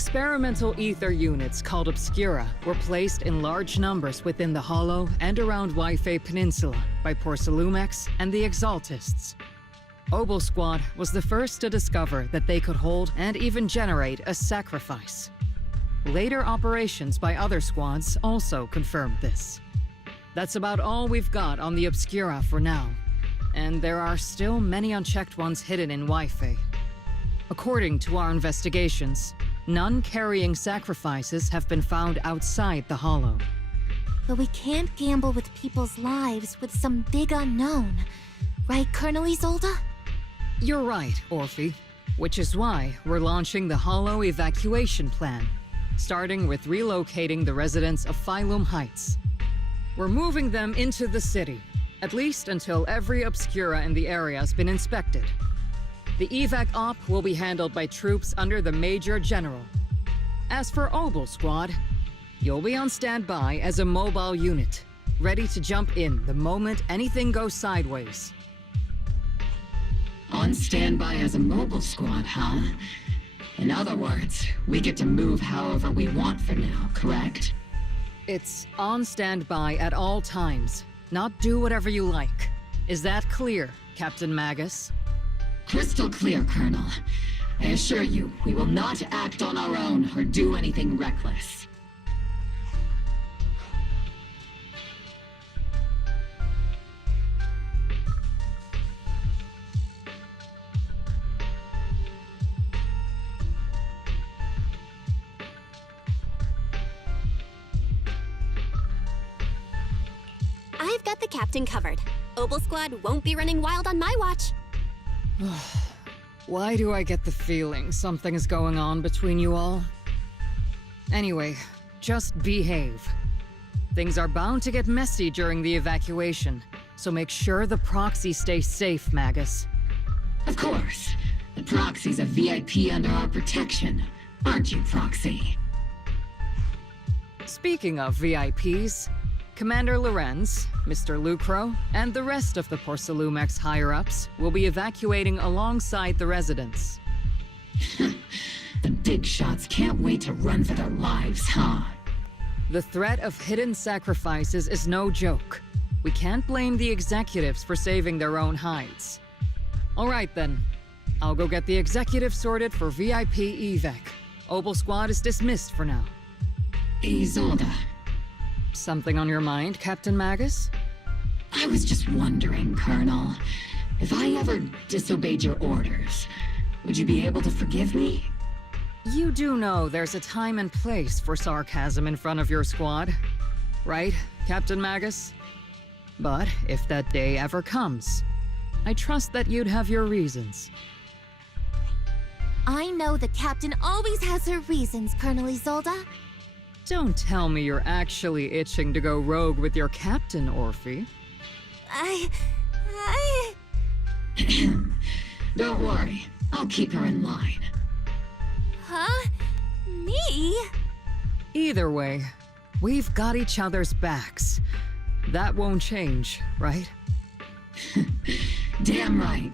Experimental ether units called Obscura were placed in large numbers within the Hollow and around Waifei Peninsula by Porcelumex and the Exaltists. Obel Squad was the first to discover that they could hold and even generate a sacrifice. Later operations by other squads also confirmed this. That's about all we've got on the Obscura for now, and there are still many unchecked ones hidden in Waifei. According to our investigations, none carrying sacrifices have been found outside the Hollow. But we can't gamble with people's lives with some big unknown. Right, Colonel Isolde? You're right, Orphe. Which is why we're launching the Hollow evacuation plan, starting with relocating the residents of Phylum Heights. We're moving them into the city, at least until every Obscura in the area has been inspected. The evac op will be handled by troops under the Major General. As for Obel Squad, you'll be on standby as a mobile unit, ready to jump in the moment anything goes sideways. On standby as a mobile squad, huh? In other words, we get to move however we want for now, correct? It's on standby at all times, not do whatever you like. Is that clear, Captain Magus? Crystal clear, Colonel. I assure you, we will not act on our own or do anything reckless. I've got the captain covered. Obel Squad won't be running wild on my watch. Why do I get the feeling something's going on between you all? Anyway, just behave. Things are bound to get messy during the evacuation, so make sure the proxy stays safe, Magus. Of course. The Proxy's a VIP under our protection. Aren't you, Proxy? Speaking of VIPs, Commander Lorenz, Mr. Lucro, and the rest of the Porcelumex higher-ups will be evacuating alongside the residents. The big shots can't wait to run for their lives, huh? The threat of hidden sacrifices is no joke. We can't blame the executives for saving their own hides. All right then, I'll go get the executive sorted for VIP evac. Obel Squad is dismissed for now. Isolde. Something on your mind, Captain Magus? I was just wondering, Colonel, if I ever disobeyed your orders, would you be able to forgive me? You do know there's a time and place for sarcasm in front of your squad, right, Captain Magus? But if that day ever comes, I trust that you'd have your reasons. I know the captain always has her reasons, Colonel Isolde. Don't tell me you're actually itching to go rogue with your captain, Orphe. Don't worry, I'll keep her in line. Huh? Me? Either way, we've got each other's backs. That won't change, right? Damn right.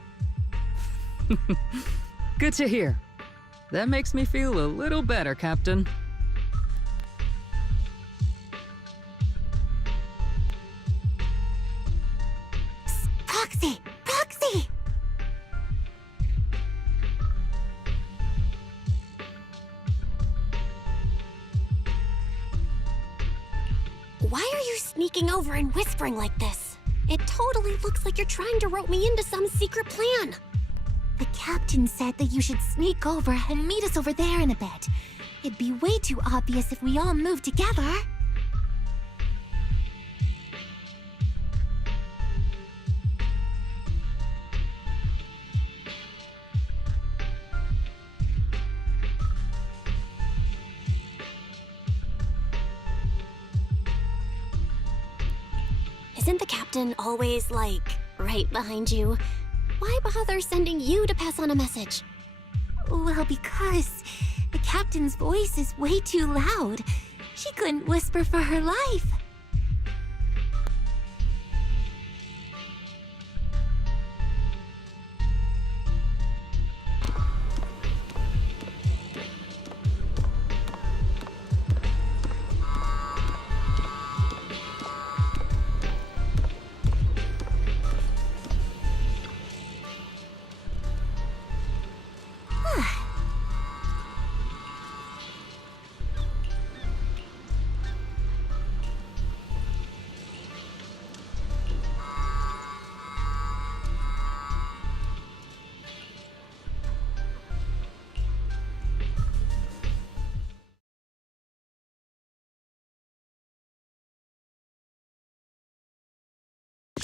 Good to hear. That makes me feel a little better, Captain. Proxy! Proxy! Why are you sneaking over and whispering like this? It totally looks like you're trying to rope me into some secret plan. The captain said that you should sneak over and meet us over there in a bit. It'd be way too obvious if we all moved together. Isn't the captain always, like, right behind you? Why bother sending you to pass on a message? Well, because the captain's voice is way too loud. She couldn't whisper for her life.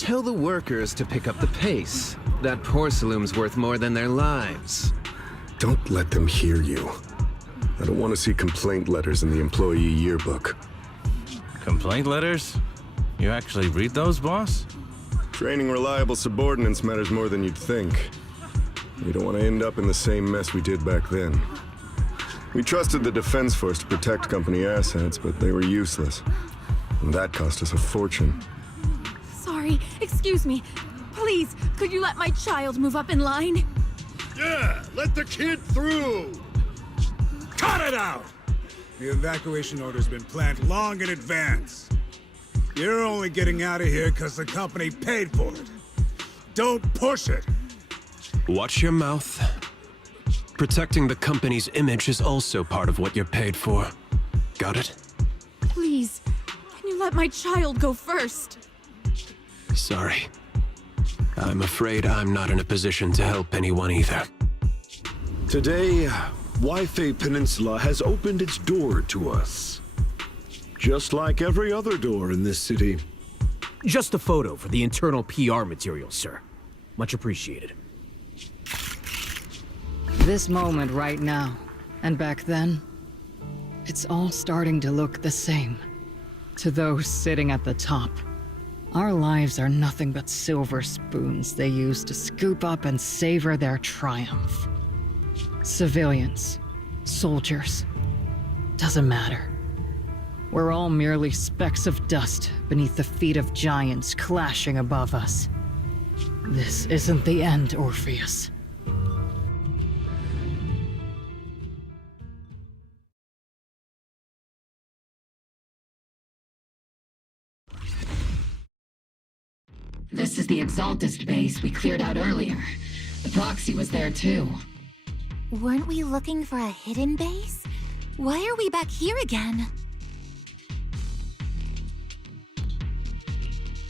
Tell the workers to pick up the pace. That porcelain's worth more than their lives. Don't let them hear you. I don't want to see complaint letters in the employee yearbook. Complaint letters? You actually read those, boss? Training reliable subordinates matters more than you'd think. We don't want to end up in the same mess we did back then. We trusted the Defense Force to protect company assets, but they were useless. And that cost us a fortune. Sorry, excuse me. Please, could you let my child move up in line? Yeah, let the kid through! Cut it out! The evacuation order's been planned long in advance. You're only getting out of here because the company paid for it. Don't push it! Watch your mouth. Protecting the company's image is also part of what you're paid for. Got it? Please, can you let my child go first? Sorry. I'm afraid I'm not in a position to help anyone either. Today, Wi-Fi Peninsula has opened its door to us. Just like every other door in this city. Just a photo for the internal PR material, sir. Much appreciated. This moment right now, and back then, it's all starting to look the same. To those sitting at the top, our lives are nothing but silver spoons they use to scoop up and savor their triumph. Civilians, soldiers, doesn't matter. We're all merely specks of dust beneath the feet of giants clashing above us. This isn't the end, Orpheus. This is the Exaltist base we cleared out earlier. The proxy was there too. Weren't we looking for a hidden base? Why are we back here again?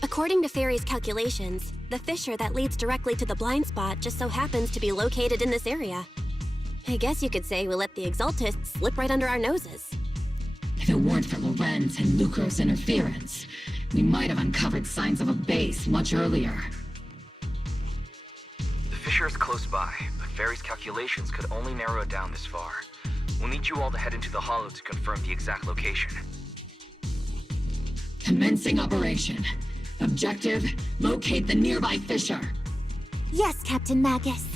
According to Fairy's calculations, the fissure that leads directly to the blind spot just so happens to be located in this area. I guess you could say we let the Exaltists slip right under our noses. If it weren't for Lorenz and Lucro's interference, we might have uncovered signs of a base much earlier. The fissure is close by, but Fairy's calculations could only narrow it down this far. We'll need you all to head into the hollow to confirm the exact location. Commencing operation. Objective, locate the nearby fissure. Yes, Captain Magus.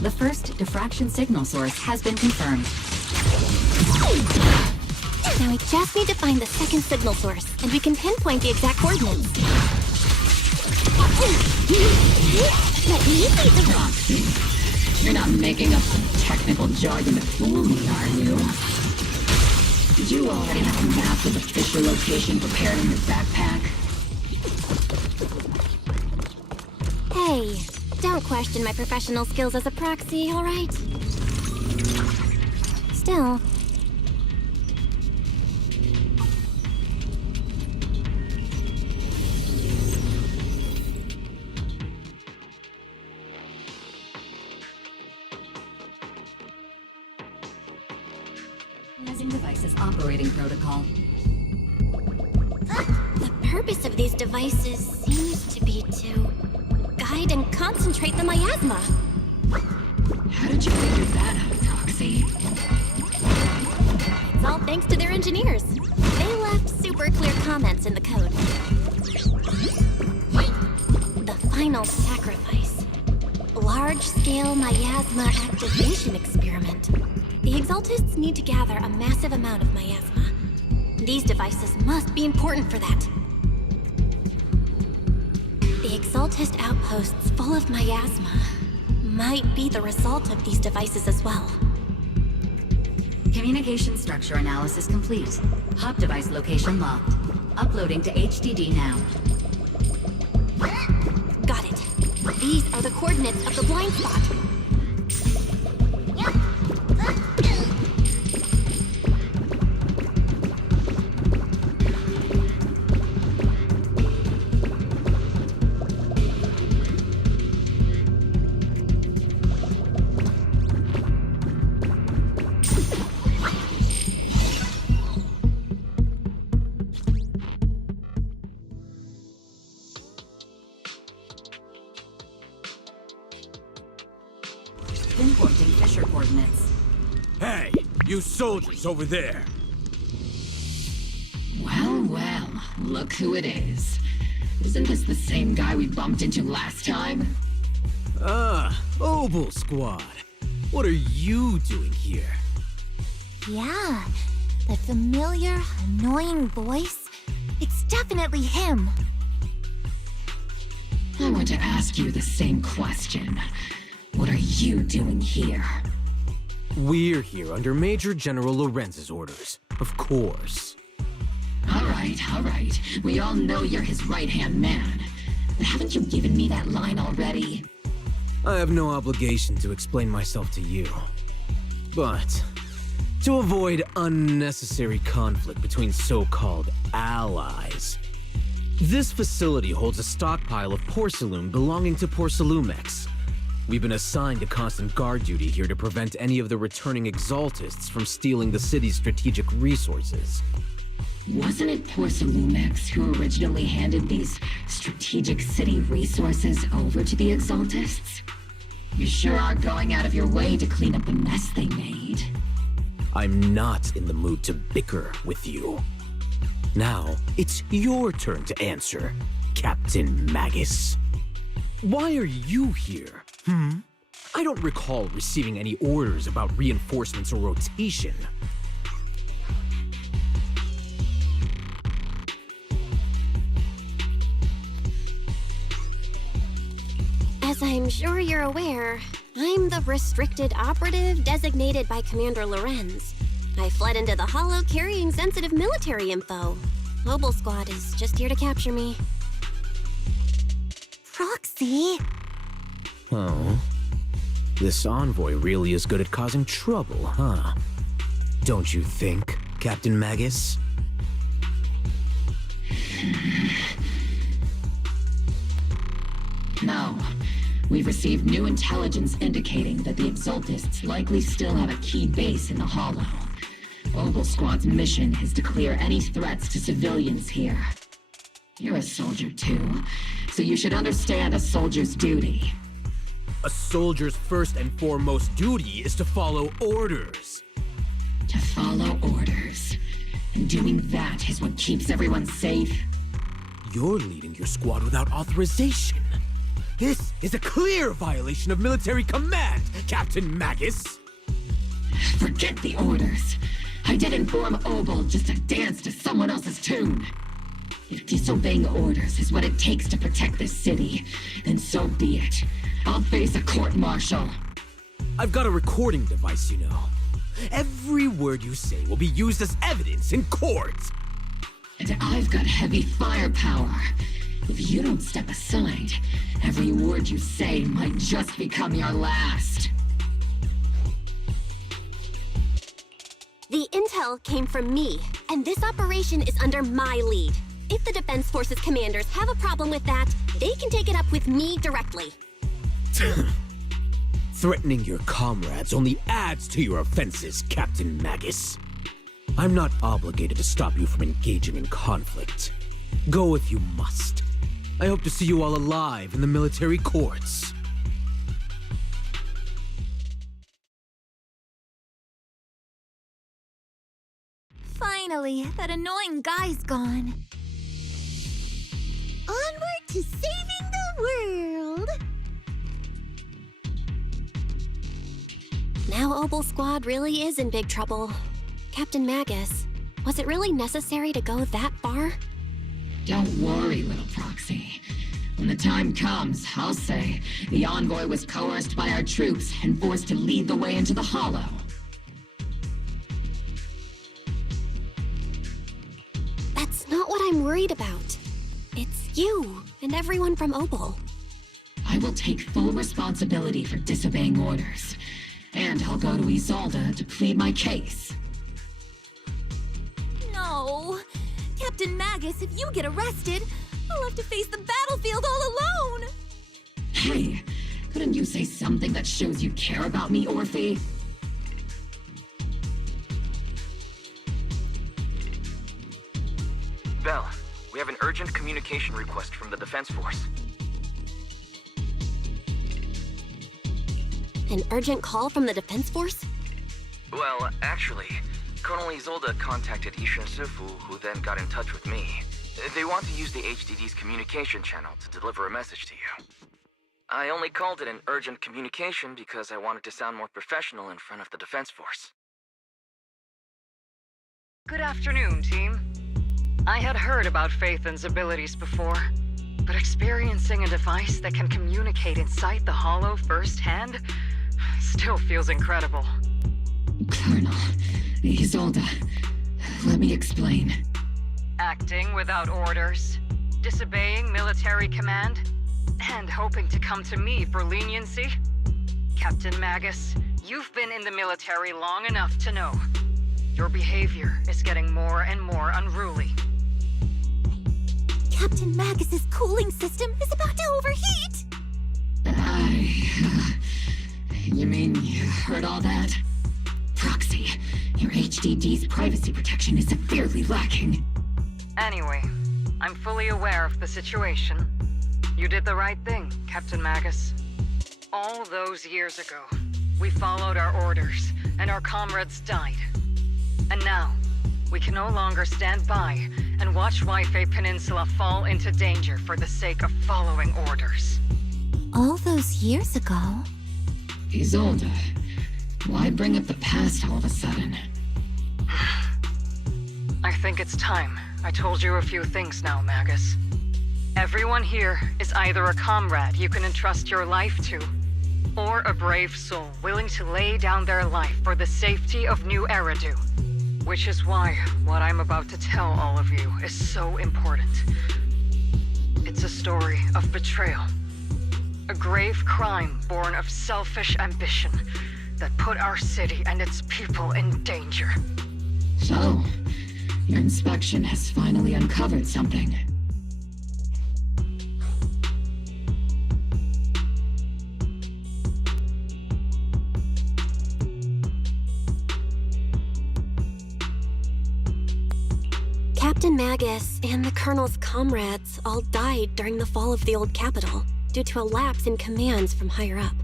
The first diffraction signal source has been confirmed. Now we just need to find the second signal source, and we can pinpoint the exact coordinates. Let me lead the Roxy, you're not making up some technical jargon to fool me, are you? Did you already have a map of the fissure location prepared in your backpack? Hey, don't question my professional skills as a proxy, all right? Still. Using devices operating protocol. The purpose of these devices seems to be to guide and concentrate the miasma. How did you figure that out, Roxy? It's all thanks to their engineers. They left super clear comments in the code. The final sacrifice. Large-scale miasma activation experiment. The Exaltists need to gather a massive amount of miasma. These devices must be important for that. The Exaltist outposts full of miasma might be the result of these devices as well. Communication structure analysis complete. Hop device location locked. Uploading to HDD now. Got it. These are the coordinates of the blind spot. You soldiers over there! Well, well, look who it is. Isn't this the same guy we bumped into last time? Ah, Obel Squad. What are you doing here? Yeah, that familiar, annoying voice. It's definitely him. I want to ask you the same question. What are you doing here? We're here under Major General Lorenz's orders, of course. All right. We all know you're his right-hand man. But haven't you given me that line already? I have no obligation to explain myself to you. But to avoid unnecessary conflict between so-called allies, this facility holds a stockpile of porcelain belonging to Porcelumex. We've been assigned to constant guard duty here to prevent any of the returning exaltists from stealing the city's strategic resources. Wasn't it Porcelumex who originally handed these strategic city resources over to the exaltists? You sure are going out of your way to clean up the mess they made. I'm not in the mood to bicker with you. Now, it's your turn to answer, Captain Magus. Why are you here? I don't recall receiving any orders about reinforcements or rotation. As I'm sure you're aware, I'm the restricted operative designated by Commander Lorenz. I fled into the Hollow carrying sensitive military info. Mobile Squad is just here to capture me. Proxy? Oh. This envoy really is good at causing trouble, huh? Don't you think, Captain Magus? No. We've received new intelligence indicating that the Exaltists likely still have a key base in the Hollow. Obel Squad's mission is to clear any threats to civilians here. You're a soldier too, so you should understand a soldier's duty. A soldier's first and foremost duty is to follow orders. To follow orders. And doing that is what keeps everyone safe. You're leading your squad without authorization. This is a clear violation of military command, Captain Magus! Forget the orders. I didn't form Obel just to dance to someone else's tune. If disobeying orders is what it takes to protect this city, then so be it. I'll face a court-martial. I've got a recording device, you know. Every word you say will be used as evidence in court. And I've got heavy firepower. If you don't step aside, every word you say might just become your last. The intel came from me, and this operation is under my lead. If the Defense Forces commanders have a problem with that, they can take it up with me directly. Threatening your comrades only adds to your offenses, Captain Magus. I'm not obligated to stop you from engaging in conflict. Go if you must. I hope to see you all alive in the military courts. Finally, that annoying guy's gone. Onward to saving the world! Now Obel Squad really is in big trouble. Captain Magus, was it really necessary to go that far? Don't worry, little proxy. When the time comes, I'll say the envoy was coerced by our troops and forced to lead the way into the Hollow. That's not what I'm worried about. It's you and everyone from Obel. I will take full responsibility for disobeying orders. And I'll go to Isolde to plead my case. No! Captain Magus, if you get arrested, I'll have to face the battlefield all alone! Hey, couldn't you say something that shows you care about me, Orphe? Belle, we have an urgent communication request from the Defense Force. An urgent call from the Defense Force? Well, actually, Colonel Isolde contacted Ishin Sifu, who then got in touch with me. They want to use the HDD's communication channel to deliver a message to you. I only called it an urgent communication because I wanted to sound more professional in front of the Defense Force. Good afternoon, team. I had heard about Phaethon's abilities before, but experiencing a device that can communicate inside the Hollow firsthand still feels incredible. Colonel Isolde, let me explain. Acting without orders, disobeying military command, and hoping to come to me for leniency? Captain Magus, you've been in the military long enough to know. Your behavior is getting more and more unruly. Captain Magus's cooling system is about to overheat! You mean you heard all that? Proxy, your HDD's privacy protection is severely lacking. Anyway, I'm fully aware of the situation. You did the right thing, Captain Magus. All those years ago, we followed our orders, and our comrades died. And now, we can no longer stand by and watch Wi-Fi Peninsula fall into danger for the sake of following orders. All those years ago? Isolde, why bring up the past all of a sudden? I think it's time I told you a few things now, Magus. Everyone here is either a comrade you can entrust your life to, or a brave soul willing to lay down their life for the safety of New Eridu. Which is why what I'm about to tell all of you is so important. It's a story of betrayal. A grave crime born of selfish ambition that put our city and its people in danger. So, your inspection has finally uncovered something. Captain Magus and the Colonel's comrades all died during the fall of the old capital due to a lapse in commands from higher up.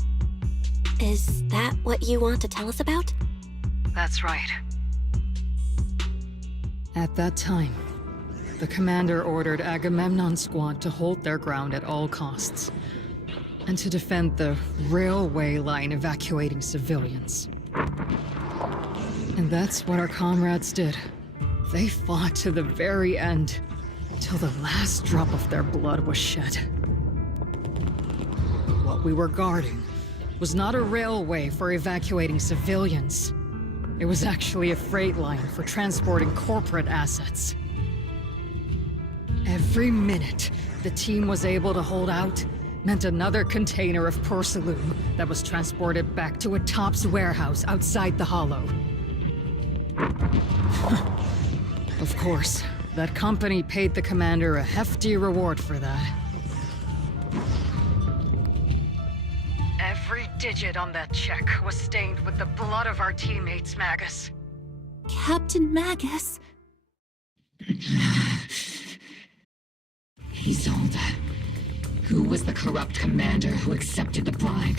Is that what you want to tell us about? That's right. At that time, the commander ordered Agamemnon's squad to hold their ground at all costs, and to defend the railway line evacuating civilians. And that's what our comrades did. They fought to the very end, till the last drop of their blood was shed. What we were guarding was not a railway for evacuating civilians. It was actually a freight line for transporting corporate assets. Every minute the team was able to hold out meant another container of porcelain that was transported back to a Topps warehouse outside the Hollow. Of course, that company paid the commander a hefty reward for that. Every digit on that check was stained with the blood of our teammates, Magus. Captain Magus? Isolde, who was the corrupt commander who accepted the bribe?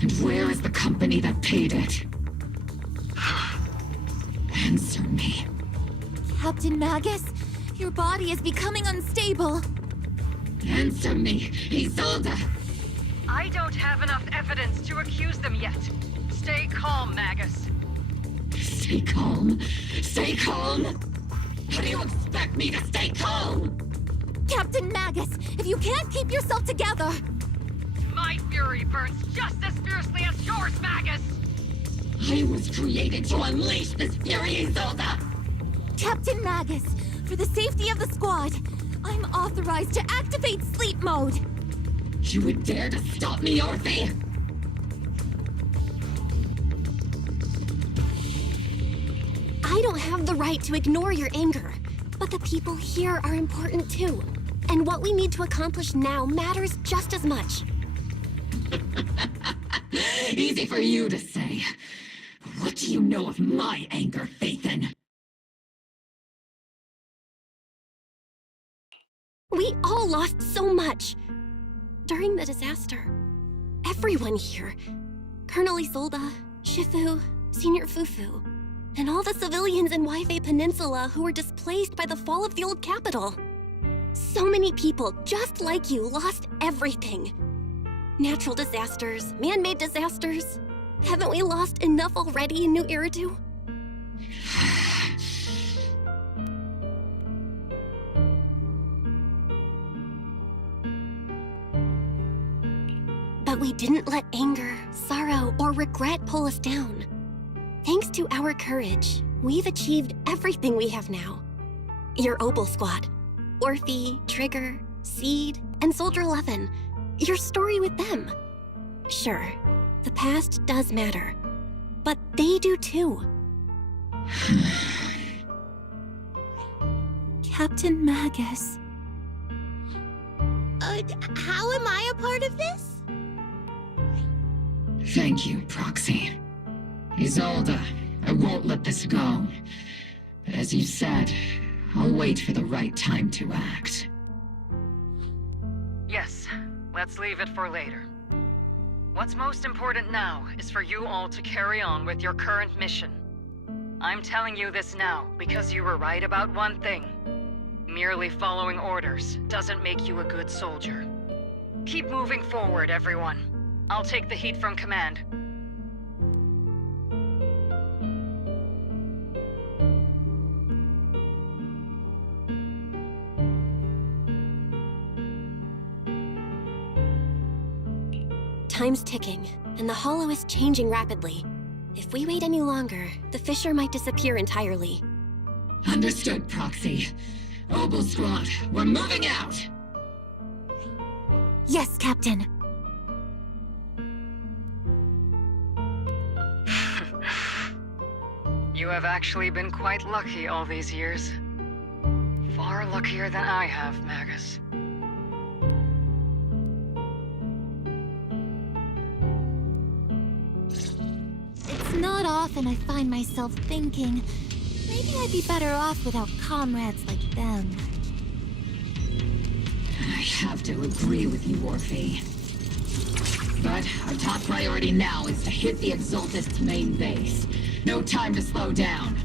And where is the company that paid it? Answer me. Captain Magus, your body is becoming unstable. Answer me, Isolde! I don't have enough evidence to accuse them yet. Stay calm, Magus. Stay calm? Stay calm? How do you expect me to stay calm? Captain Magus, if you can't keep yourself together... My fury burns just as fiercely as yours, Magus! I was created to unleash this fury, Isolde! Captain Magus, for the safety of the squad, I'm authorized to activate sleep mode. You would dare to stop me, Orphe? I don't have the right to ignore your anger, but the people here are important too. And what we need to accomplish now matters just as much. Easy for you to say. What do you know of my anger, Phaethon? We all lost so much. During the disaster, everyone here, Colonel Isolde, Shifu, Senior Fufu, and all the civilians in Waifei Peninsula who were displaced by the fall of the old capital. So many people just like you lost everything. Natural disasters, man-made disasters. Haven't we lost enough already in New Eridu? But we didn't let anger, sorrow, or regret pull us down. Thanks to our courage, we've achieved everything we have now. Your Obel Squad, Orphe, Trigger, Seed, and Soldier 11. Your story with them. Sure, the past does matter, but they do too. Captain Magus. How am I a part of this? Thank you, Proxy. Isolde, I won't let this go. But as you said, I'll wait for the right time to act. Yes, let's leave it for later. What's most important now is for you all to carry on with your current mission. I'm telling you this now because you were right about one thing. Merely following orders doesn't make you a good soldier. Keep moving forward, everyone. I'll take the heat from command. Time's ticking, and the Hollow is changing rapidly. If we wait any longer, the fissure might disappear entirely. Understood, Proxy. Obel Squad, we're moving out! Yes, Captain. You have actually been quite lucky all these years. Far luckier than I have, Magus. It's not often I find myself thinking, maybe I'd be better off without comrades like them. I have to agree with you, Orphe. But our top priority now is to hit the Exaltist's main base. No time to slow down.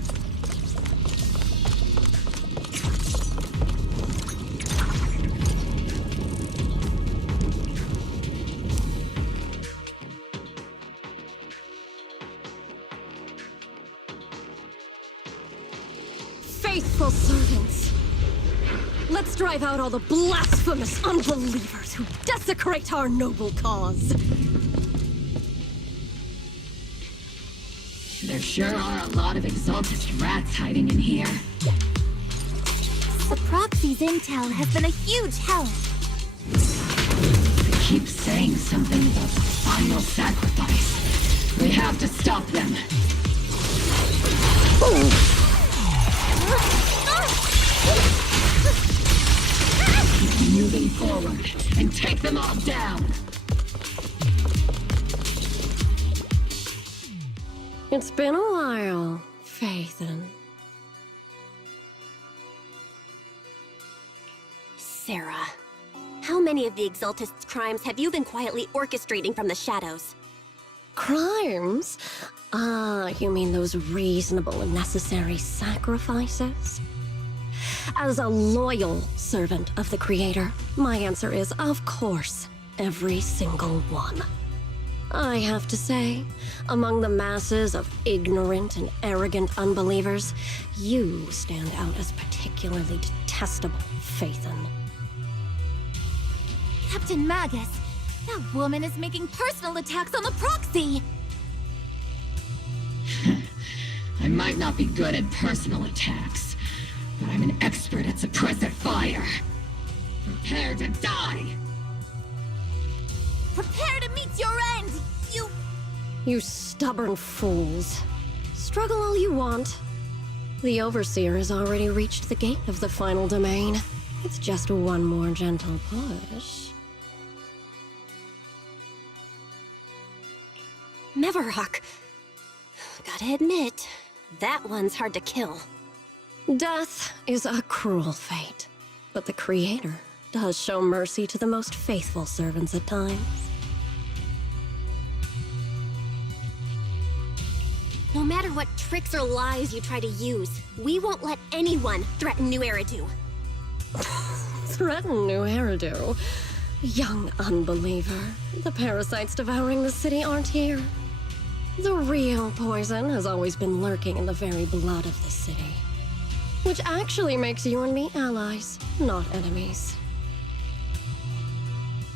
Faithful servants, let's drive out all the blasphemous unbelievers who desecrate our noble cause. There sure are a lot of Exaltist rats hiding in here. The Proxy's intel has been a huge help. They keep saying something about the final sacrifice. We have to stop them. Keep moving forward and take them all down. It's been a while, Phaethon. Sarah, how many of the Exaltist's crimes have you been quietly orchestrating from the shadows? Crimes? Ah, you mean those reasonable and necessary sacrifices? As a loyal servant of the Creator, my answer is, of course, every single one. I have to say, among the masses of ignorant and arrogant unbelievers, you stand out as particularly detestable, Phaethon. Captain Magus, that woman is making personal attacks on the Proxy! I might not be good at personal attacks, but I'm an expert at suppressive fire. Prepare to die! Prepare to meet your end, you... You stubborn fools. Struggle all you want. The Overseer has already reached the gate of the final domain. It's just one more gentle push. Mevarok. Gotta admit, that one's hard to kill. Death is a cruel fate, but the Creator does show mercy to the most faithful servants at times. No matter what tricks or lies you try to use, we won't let anyone threaten New Eridu. Threaten New Eridu? Young unbeliever. The parasites devouring the city aren't here. The real poison has always been lurking in the very blood of the city. Which actually makes you and me allies, not enemies.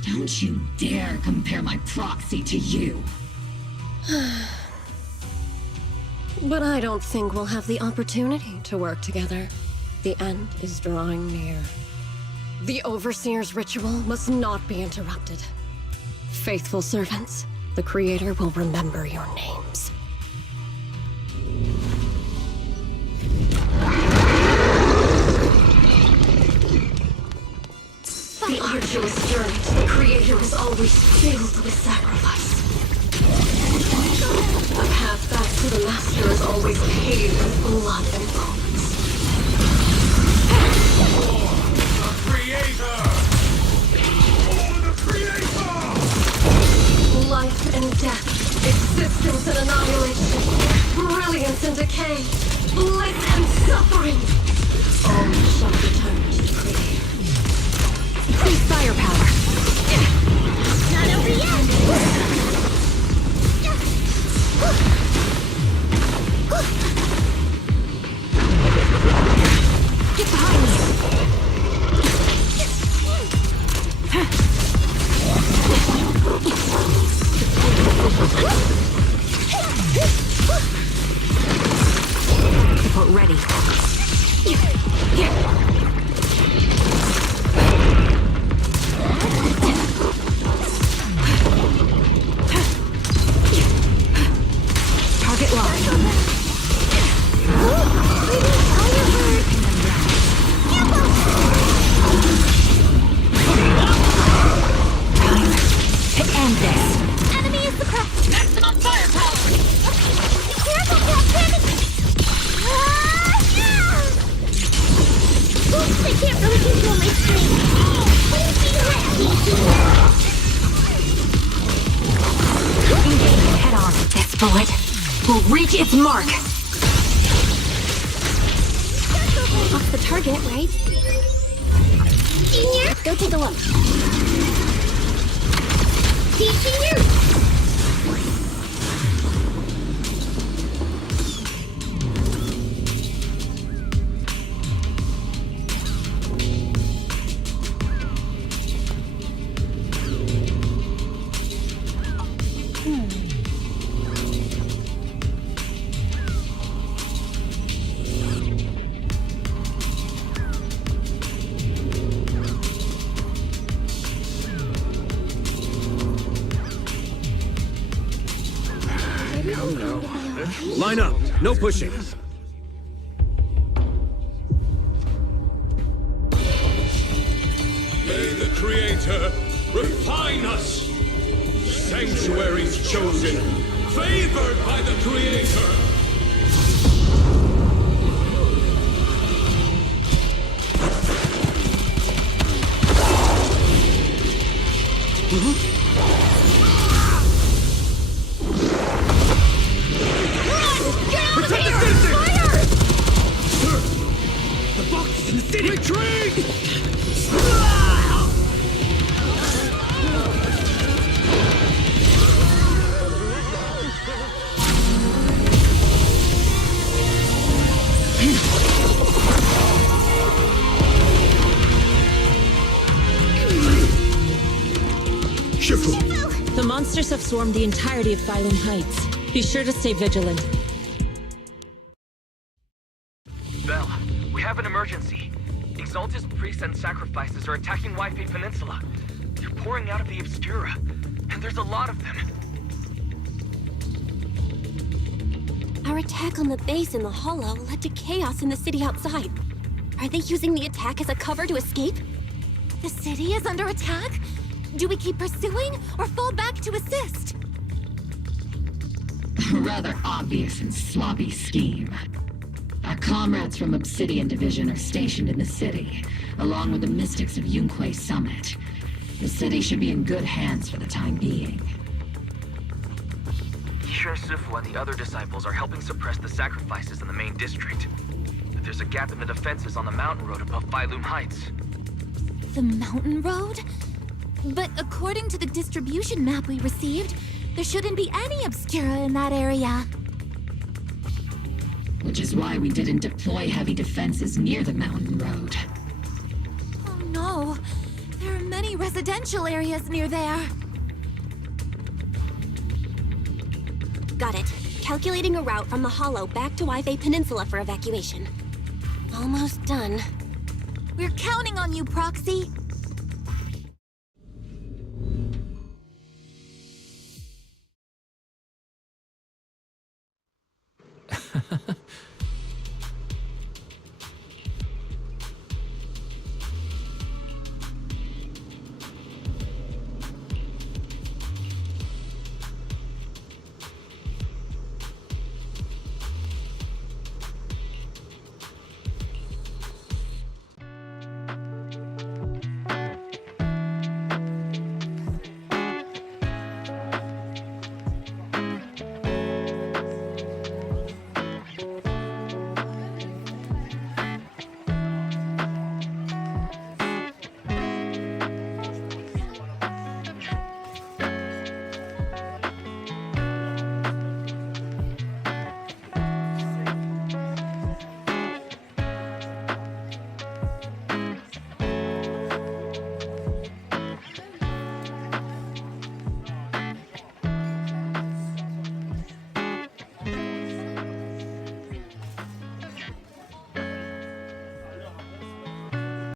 Don't you dare compare my proxy to you. But I don't think we'll have the opportunity to work together. The end is drawing near. The Overseer's ritual must not be interrupted. Faithful servants, the Creator will remember your names. The arduous journey to the Creator is always filled with sacrifice. A path back to the Master is always paved with blood and bones. Creator! For the Creator! Life and death, existence and annihilation, brilliance and decay, bliss and suffering. All shall return to the Creator. Increase firepower. Not over yet! Get behind me. Support ready. Target locked. Time to end this. Enemy is suppressed! Maximum firepower! Be careful, Captain! Oops, I can't really control my screen. Engage head on. This bullet will reach its mark. Off the target, right? Senior? Let's go take a look. Senior? Line up. No pushing. May the Creator refine us! Sanctuaries chosen, favored by the Creator! Protect the citizen! Fire! Sir! The box is in the city! Retreat! The monsters have swarmed the entirety of Phylum Heights. Be sure to stay vigilant. Bell, we have an emergency. Exalted priests and sacrifices are attacking Wi-Fi Peninsula. They're pouring out of the Obscura, and there's a lot of them. Our attack on the base in the Hollow led to chaos in the city outside. Are they using the attack as a cover to escape? The city is under attack? Do we keep pursuing or fall back to assist? A rather obvious and sloppy scheme. Our comrades from Obsidian Division are stationed in the city, along with the mystics of Yunque Summit. The city should be in good hands for the time being. Yishun Sifu and the other disciples are helping suppress the sacrifices in the main district. There's a gap in the defenses on the mountain road above Failum Heights. The mountain road? But according to the distribution map we received, there shouldn't be any Obscura in that area. Which is why we didn't deploy heavy defenses near the mountain road. Oh no, there are many residential areas near there. Got it. Calculating a route from the Hollow back to Waifei Peninsula for evacuation. Almost done. We're counting on you, Proxy.